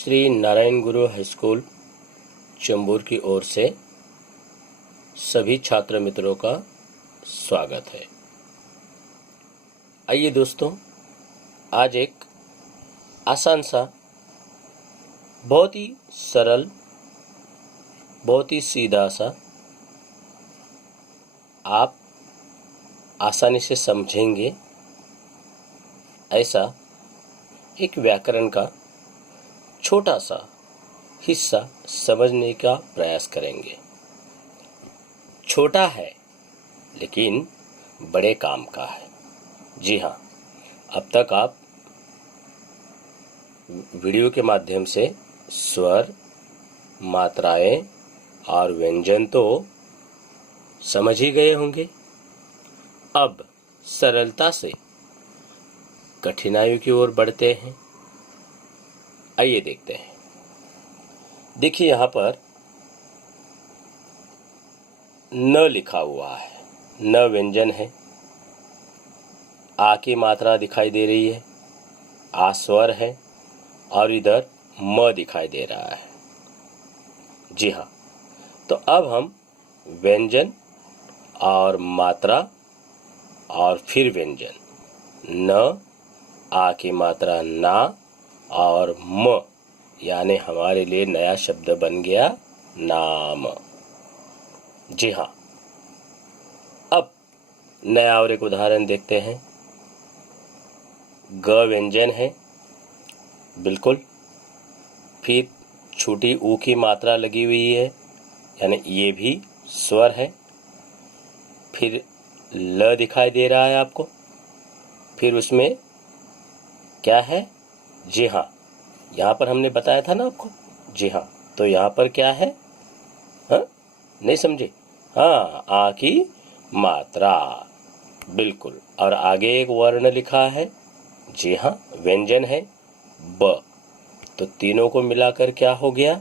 श्री नारायण गुरु high school चंबूर की ओर से सभी छात्र मित्रों का स्वागत है। आइए दोस्तों, आज एक आसान सा, बहुत ही सरल, बहुत ही सीधा सा, आप आसानी से समझेंगे ऐसा एक व्याकरण का छोटा सा हिस्सा समझने का प्रयास करेंगे। छोटा है लेकिन बड़े काम का है। जी हाँ, अब तक आप वीडियो के माध्यम से स्वर, मात्राएं और व्यंजन तो समझ ही गए होंगे। अब सरलता से कठिनाइयों की ओर बढ़ते हैं। आइए देखते हैं। देखिए, यहाँ पर न लिखा हुआ है, न व्यंजन है। आ की मात्रा दिखाई दे रही है, आ स्वर है और इधर म दिखाई दे रहा है। जी हाँ, तो अब हम व्यंजन और मात्रा और फिर व्यंजन, न, आ की मात्रा ना और म, यानी हमारे लिए नया शब्द बन गया नाम। जी हाँ, अब नया और एक उदाहरण देखते हैं। ग व्यंजन है, बिल्कुल। फिर छोटी ऊ की मात्रा लगी हुई है, यानी ये भी स्वर है। फिर ल दिखाई दे रहा है आपको। फिर उसमें क्या है? जी हाँ, यहाँ पर हमने बताया था ना आपको। जी हाँ, तो यहाँ पर क्या है? हाँ, नहीं समझे? हाँ, आ की मात्रा, बिल्कुल। और आगे एक वर्ण लिखा है। जी हाँ, व्यंजन है ब। तो तीनों को मिलाकर क्या हो गया?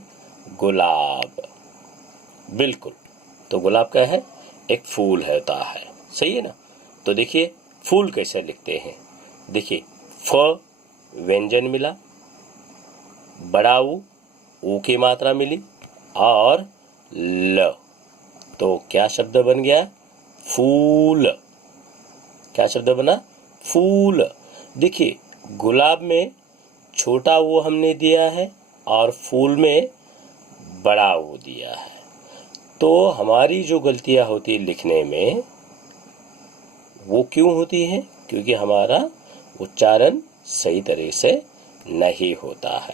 गुलाब। बिल्कुल। तो गुलाब क्या है? एक फूल होता है, सही है ना? तो देखिए, फूल कैसे लिखते हैं। देखिए, फ व्यंजन मिला, बड़ा ऊ की मात्रा मिली और ल, तो क्या शब्द बन गया? फूल। क्या शब्द बना? फूल। देखिए, गुलाब में छोटा ऊ हमने दिया है और फूल में बड़ा ऊ दिया है। तो हमारी जो गलतियां होती है लिखने में, वो क्यों होती है? क्योंकि हमारा उच्चारण सही तरह से नहीं होता है।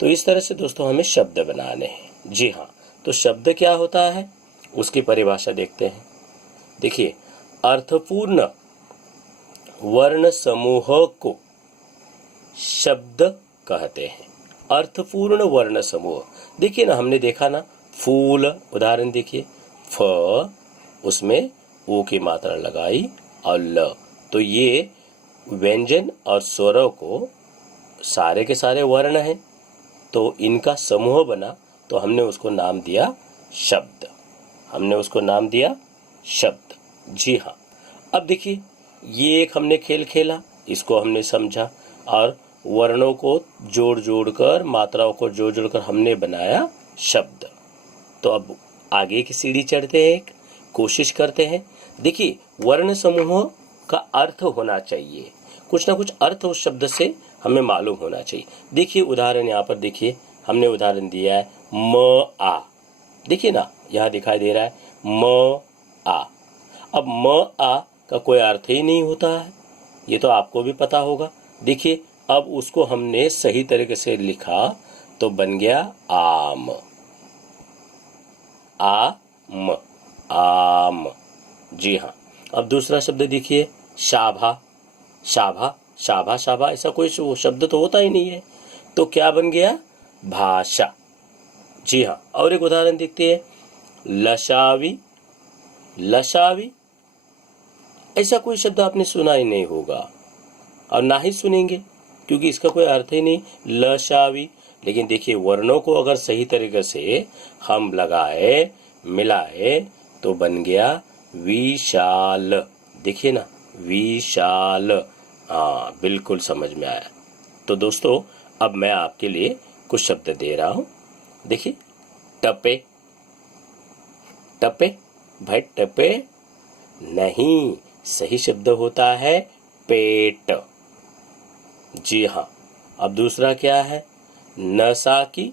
तो इस तरह से दोस्तों हमें शब्द बनाने हैं। जी हाँ, तो शब्द क्या होता है उसकी परिभाषा देखते हैं। देखिए, अर्थपूर्ण वर्ण समूह को शब्द कहते हैं। अर्थपूर्ण वर्ण समूह, देखिए ना, हमने देखा ना, फूल उदाहरण देखिए, फ, उसमें ऊ की मात्रा लगाई और ल, तो ये व्यंजन और स्वरों को सारे के सारे वर्ण हैं, तो इनका समूह बना, तो हमने उसको नाम दिया शब्द। हमने उसको नाम दिया शब्द। जी हाँ, अब देखिए, ये एक हमने खेल खेला, इसको हमने समझा और वर्णों को जोड़ जोड़ कर, मात्राओं को जोड़ जोड़ कर हमने बनाया शब्द। तो अब आगे की सीढ़ी चढ़ते हैं, कोशिश करते हैं। देखिए, वर्ण समूह का अर्थ होना चाहिए, कुछ ना कुछ अर्थ उस शब्द से हमें मालूम होना चाहिए। देखिए उदाहरण, यहाँ पर देखिए, हमने उदाहरण दिया है म आ। देखिए ना, यहाँ दिखाई दे रहा है म आ। अब म आ का कोई अर्थ ही नहीं होता है, ये तो आपको भी पता होगा। देखिए, अब उसको हमने सही तरीके से लिखा तो बन गया आम। आम, आम। जी हाँ, अब दूसरा शब्द देखिए, शाभा। शाभा, शाभा, शाभा, ऐसा कोई शब्द तो होता ही नहीं है, तो क्या बन गया? भाषा। जी हाँ, और एक उदाहरण देखते हैं, लशावी। लशावी, ऐसा कोई शब्द आपने सुना ही नहीं होगा और ना ही सुनेंगे, क्योंकि इसका कोई अर्थ ही नहीं, लशावी। लेकिन देखिए, वर्णों को अगर सही तरीके से हम लगाए, मिलाए, तो बन गया विशाल। देखिए ना, विशाल। हाँ, बिल्कुल समझ में आया। तो दोस्तों, अब मैं आपके लिए कुछ शब्द दे रहा हूं। देखिए, टपे, टपे, भाई टपे नहीं, सही शब्द होता है पेट। जी हाँ। अब दूसरा क्या है? नसा की,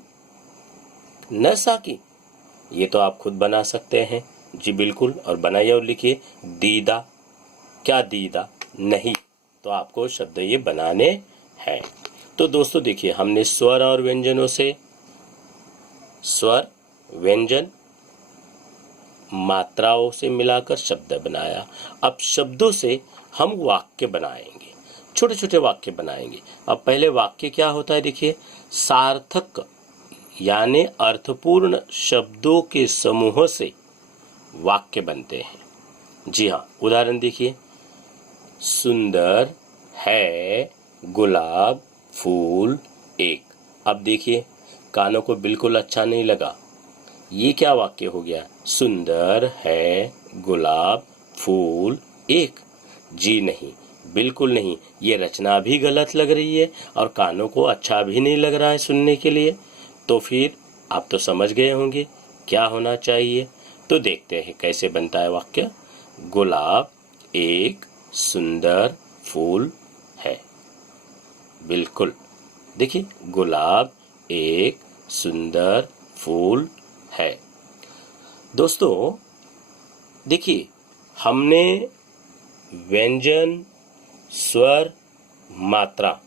नसा की, ये तो आप खुद बना सकते हैं। जी बिल्कुल, और बनाइए और लिखिए दीदा। क्या दीदा? नहीं, तो आपको शब्द ये बनाने हैं। तो दोस्तों देखिए, हमने स्वर और व्यंजनों से, स्वर, व्यंजन, मात्राओं से मिलाकर शब्द बनाया। अब शब्दों से हम वाक्य बनाएंगे, छोटे छोटे वाक्य बनाएंगे। अब पहले वाक्य क्या होता है? देखिए, सार्थक यानी अर्थपूर्ण शब्दों के समूह से वाक्य बनते हैं। जी हाँ, उदाहरण देखिए, सुंदर है गुलाब फूल एक। अब देखिए, कानों को बिल्कुल अच्छा नहीं लगा, ये क्या वाक्य हो गया? सुंदर है गुलाब फूल एक। जी नहीं, बिल्कुल नहीं, ये रचना भी गलत लग रही है और कानों को अच्छा भी नहीं लग रहा है सुनने के लिए। तो फिर आप तो समझ गए होंगे क्या होना चाहिए। तो देखते हैं कैसे बनता है वाक्य। गुलाब एक सुंदर फूल है। बिल्कुल, देखिए, गुलाब एक सुंदर फूल है। दोस्तों देखिए, हमने व्यंजन, स्वर, मात्रा,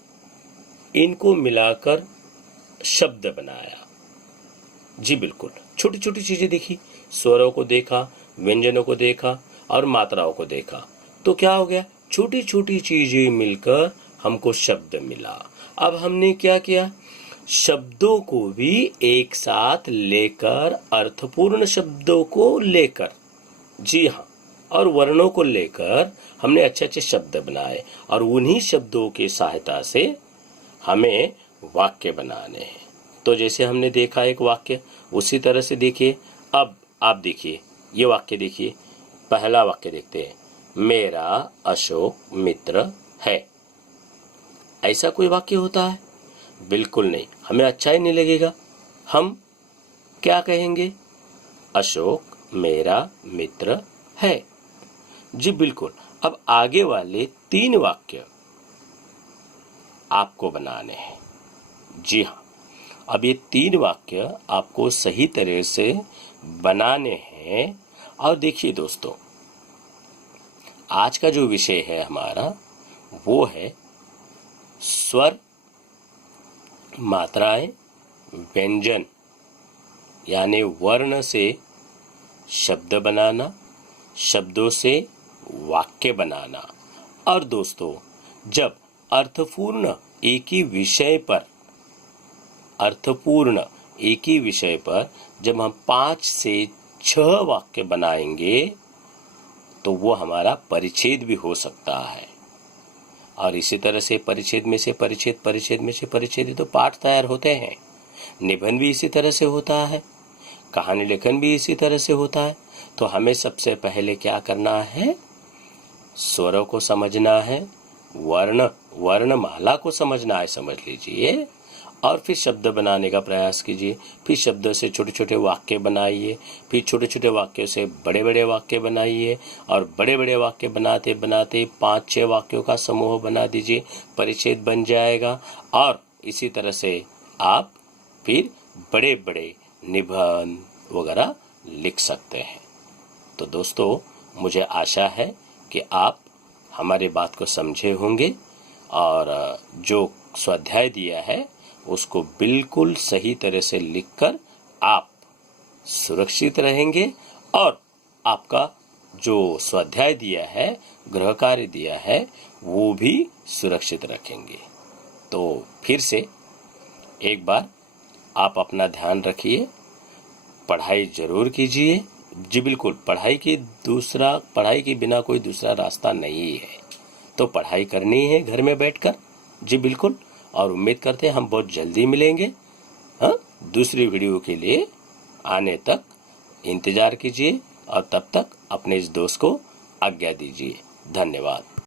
इनको मिलाकर शब्द बनाया। जी बिल्कुल, छोटी छोटी चीजें देखी, स्वरों को देखा, व्यंजनों को देखा और मात्राओं को देखा, तो क्या हो गया? छोटी छोटी चीजें मिलकर हमको शब्द मिला। अब हमने क्या किया? शब्दों को भी एक साथ लेकर, अर्थपूर्ण शब्दों को लेकर, जी हाँ, और वर्णों को लेकर हमने अच्छे अच्छे शब्द बनाए और उन्हीं शब्दों की सहायता से हमें वाक्य बनाने हैं। तो जैसे हमने देखा एक वाक्य, उसी तरह से देखिए। अब आप देखिए, ये वाक्य देखिए, पहला वाक्य देखते हैं, मेरा अशोक मित्र है। ऐसा कोई वाक्य होता है? बिल्कुल नहीं, हमें अच्छा ही नहीं लगेगा। हम क्या कहेंगे? अशोक मेरा मित्र है। जी बिल्कुल। अब आगे वाले 3 वाक्य आपको बनाने हैं। जी हाँ, अब ये 3 वाक्य आपको सही तरह से बनाने हैं। और देखिए दोस्तों, आज का जो विषय है हमारा, वो है स्वर, मात्राएं, व्यंजन यानी वर्ण से शब्द बनाना, शब्दों से वाक्य बनाना। और दोस्तों, जब अर्थपूर्ण एक ही विषय पर जब हम 5 से 6 वाक्य बनाएंगे तो वो हमारा परिच्छेद भी हो सकता है। और इसी तरह से परिच्छेद में से परिच्छेद, परिच्छेद में से परिच्छेद, तो पाठ तैयार होते हैं। निबंध भी इसी तरह से होता है, कहानी लेखन भी इसी तरह से होता है। तो हमें सबसे पहले क्या करना है? स्वरों को समझना है, वर्णमाला को समझना है, समझ लीजिए, और फिर शब्द बनाने का प्रयास कीजिए। फिर शब्दों से छोटे छोटे वाक्य बनाइए, फिर छोटे छोटे वाक्यों से बड़े बड़े वाक्य बनाइए, और बड़े बड़े वाक्य बनाते बनाते 5-6 वाक्यों का समूह बना दीजिए, परिच्छेद बन जाएगा। और इसी तरह से आप फिर बड़े बड़े निबंध वगैरह लिख सकते हैं। तो दोस्तों, मुझे आशा है कि आप हमारी बात को समझे होंगे और जो स्वाध्याय दिया है उसको बिल्कुल सही तरह से लिखकर आप सुरक्षित रहेंगे और आपका जो स्वाध्याय दिया है, गृह कार्य दिया है, वो भी सुरक्षित रखेंगे। तो फिर से एक बार आप अपना ध्यान रखिए, पढ़ाई जरूर कीजिए। जी बिल्कुल, पढ़ाई के बिना कोई दूसरा रास्ता नहीं है। तो पढ़ाई करनी है घर में बैठकर। जी बिल्कुल, और उम्मीद करते हैं हम बहुत जल्दी मिलेंगे। हाँ, दूसरी वीडियो के लिए आने तक इंतजार कीजिए और तब तक अपने इस दोस्त को आज्ञा दीजिए। धन्यवाद।